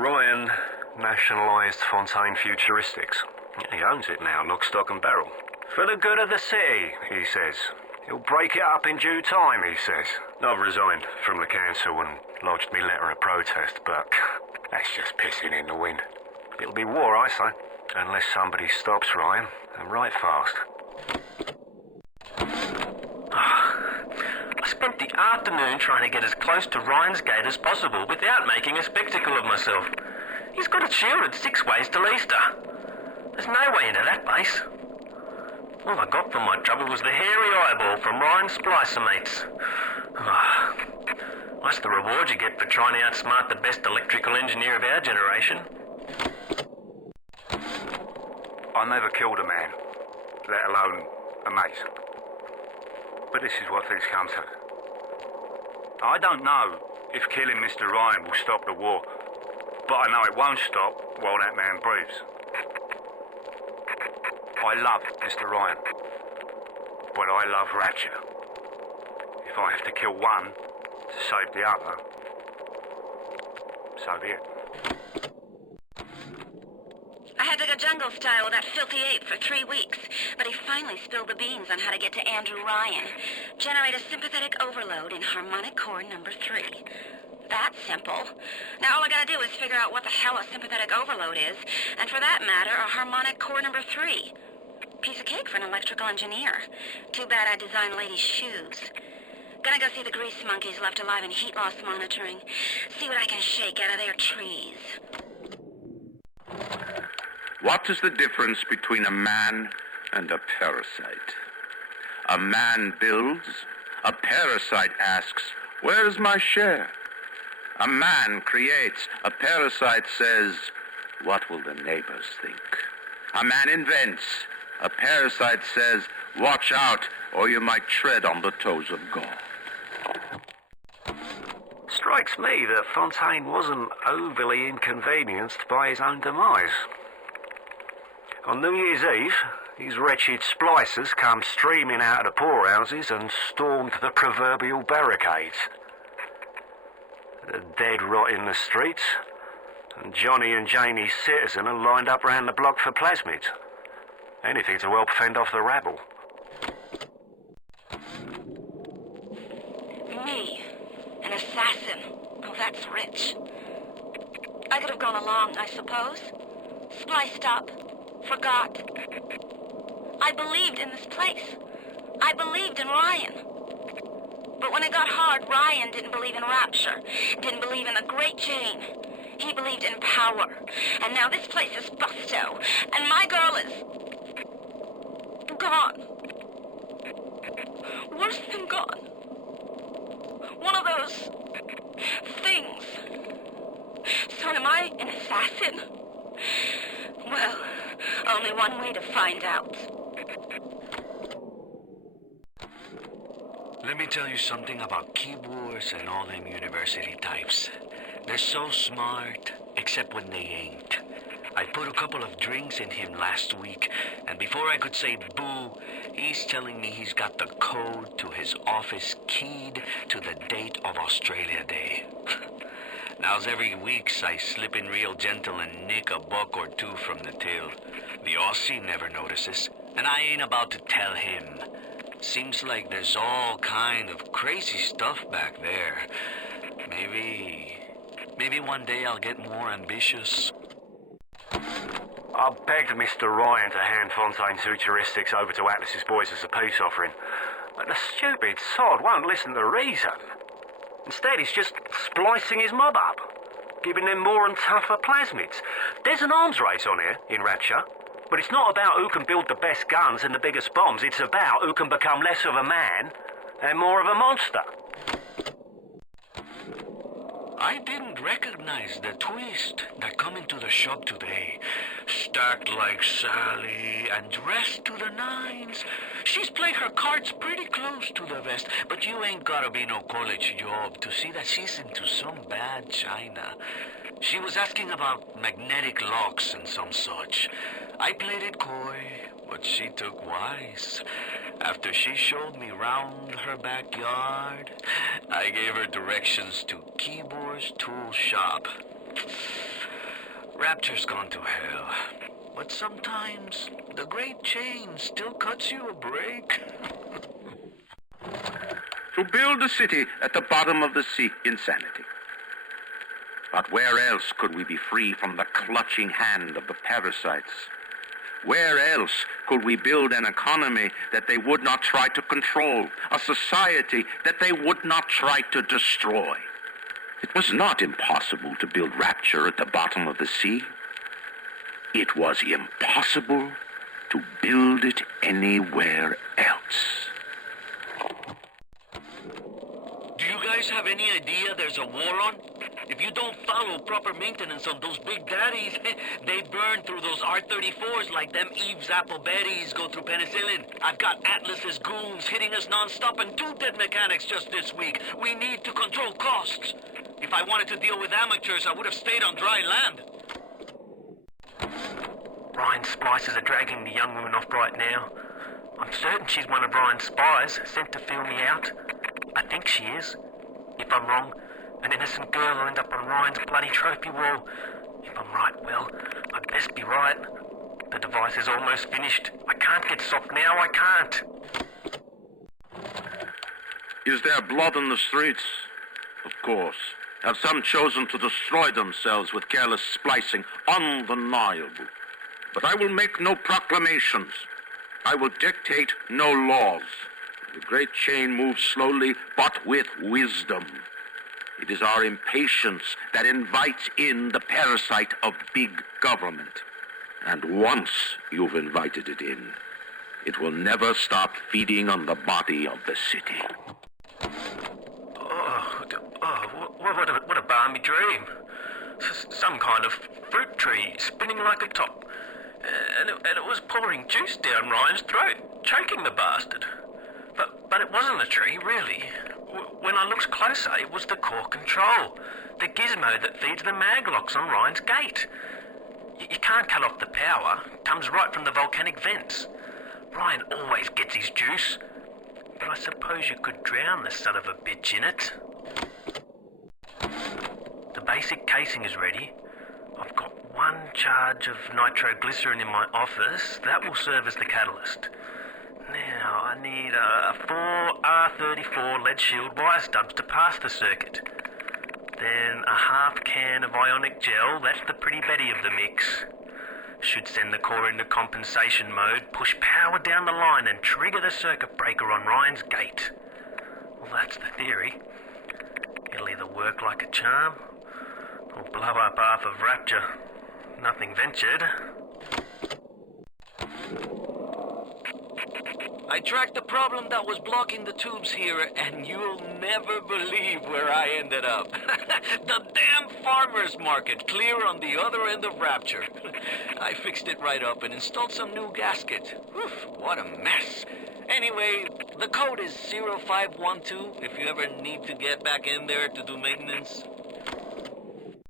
Ryan nationalised Fontaine Futuristics. He owns it now, lock, stock and barrel. For the good of the city, he says. He'll break it up in due time, he says. I've resigned from the council and lodged me letter of protest, but that's just pissing in the wind. It'll be war, I say, unless somebody stops Ryan, and right fast. I spent the afternoon trying to get as close to Ryan's gate as possible without making a spectacle of myself. He's got it shielded 6 ways till Easter. There's no way into that place. All I got from my trouble was the hairy eyeball from Ryan's splicer mates. That's the reward you get for trying to outsmart the best electrical engineer of our generation. I never killed a man, let alone a mate. But this is what things come to. I don't know if killing Mr. Ryan will stop the war, but I know it won't stop while that man breathes. I love Mr. Ryan, but I love Ratchet. If I have to kill one to save the other, so be it. I had to go jungle style with that filthy ape for 3 weeks, but he finally spilled the beans on how to get to Andrew Ryan. Generate a sympathetic overload in harmonic core number 3. That's simple. Now all I gotta do is figure out what the hell a sympathetic overload is, and for that matter, a harmonic core number 3. Piece of cake for an electrical engineer. Too bad I designed ladies' shoes. Gonna go see the grease monkeys left alive in heat loss monitoring. See what I can shake out of their trees. What is the difference between a man and a parasite? A man builds, a parasite asks, where's my share? A man creates, a parasite says, what will the neighbors think? A man invents, a parasite says, watch out, or you might tread on the toes of God. Strikes me that Fontaine wasn't overly inconvenienced by his own demise. On New Year's Eve, these wretched splicers come streaming out of the poorhouses and stormed the proverbial barricades. The dead rot in the streets, and Johnny and Janie's citizen are lined up round the block for plasmids. Anything to help fend off the rabble. Me, an assassin. Oh, that's rich. I could have gone along, I suppose. Spliced up. Forgot. I believed in this place. I believed in Ryan. But when it got hard, Ryan didn't believe in rapture. Didn't believe in the Great Chain. He believed in power. And now this place is busto. And my girl is... gone. Worse than gone. One of those... things. So am I an assassin? Well, only one way to find out. Let me tell you something about Kyburz and all them university types. They're so smart, except when they ain't. I put a couple of drinks in him last week, and before I could say boo, he's telling me he's got the code to his office keyed to the date of Australia Day. Now's every weeks I slip in real gentle and nick a buck or two from the till. The Aussie never notices, and I ain't about to tell him. Seems like there's all kind of crazy stuff back there. Maybe one day I'll get more ambitious. I begged Mr. Ryan to hand Fontaine's Futuristics over to Atlas's boys as a peace offering, but the stupid sod won't listen to reason. Instead, he's just splicing his mob up, giving them more and tougher plasmids. There's an arms race on here in Rapture, but it's not about who can build the best guns and the biggest bombs. It's about who can become less of a man and more of a monster. I didn't recognize the twist that come into the shop today. Stacked like Sally and dressed to the nines. She's played her cards pretty close to the vest, but you ain't gotta be no college job to see that she's into some bad china. She was asking about magnetic locks and some such. I played it coy, but she took wise. After she showed me round her backyard, I gave her directions to Kyburz Tool Shop. Rapture's gone to hell. But sometimes the great chain still cuts you a break. To build a city at the bottom of the sea, insanity. But where else could we be free from the clutching hand of the parasites? Where else could we build an economy that they would not try to control, a society that they would not try to destroy? It was not impossible to build Rapture at the bottom of the sea. It was impossible to build it anywhere else. Do you guys have any idea there's a war on? If you don't follow proper maintenance on those big daddies, they burn through those R-34s like them Eve's apple berries go through penicillin. I've got Atlas's goons hitting us non-stop and 2 dead mechanics just this week. We need to control costs. If I wanted to deal with amateurs, I would have stayed on dry land. Ryan's splicers are dragging the young woman off right now. I'm certain she's one of Ryan's spies, sent to feel me out. I think she is. If I'm wrong, an innocent girl will end up on Ryan's bloody trophy wall. If I'm right, well, I'd best be right. The device is almost finished. I can't get soft now, I can't. Is there blood in the streets? Of course. Have some chosen to destroy themselves with careless splicing? Undeniable. But I will make no proclamations. I will dictate no laws. The great chain moves slowly, but with wisdom. It is our impatience that invites in the parasite of big government. And once you've invited it in, it will never stop feeding on the body of the city. What a balmy dream. Some kind of fruit tree spinning like a top. And it was pouring juice down Ryan's throat, choking the bastard. But it wasn't a tree, really. When I looked closer, it was the core control. The gizmo that feeds the maglocks on Ryan's gate. You can't cut off the power. It comes right from the volcanic vents. Ryan always gets his juice. But I suppose you could drown the son of a bitch in it. The basic casing is ready. I've got 1 charge of nitroglycerin in my office. That will serve as the catalyst. Now, I need 4 R34 lead shield wire stubs to pass the circuit. Then a half can of ionic gel. That's the pretty Betty of the mix. Should send the core into compensation mode, push power down the line and trigger the circuit breaker on Ryan's gate. Well, that's the theory. It'll either work like a charm, or blow up half of Rapture. Nothing ventured. I tracked the problem that was blocking the tubes here, and you'll never believe where I ended up. The damn farmer's market, clear on the other end of Rapture. I fixed it right up and installed some new gasket. Whew, what a mess. Anyway, the code is 0512 if you ever need to get back in there to do maintenance.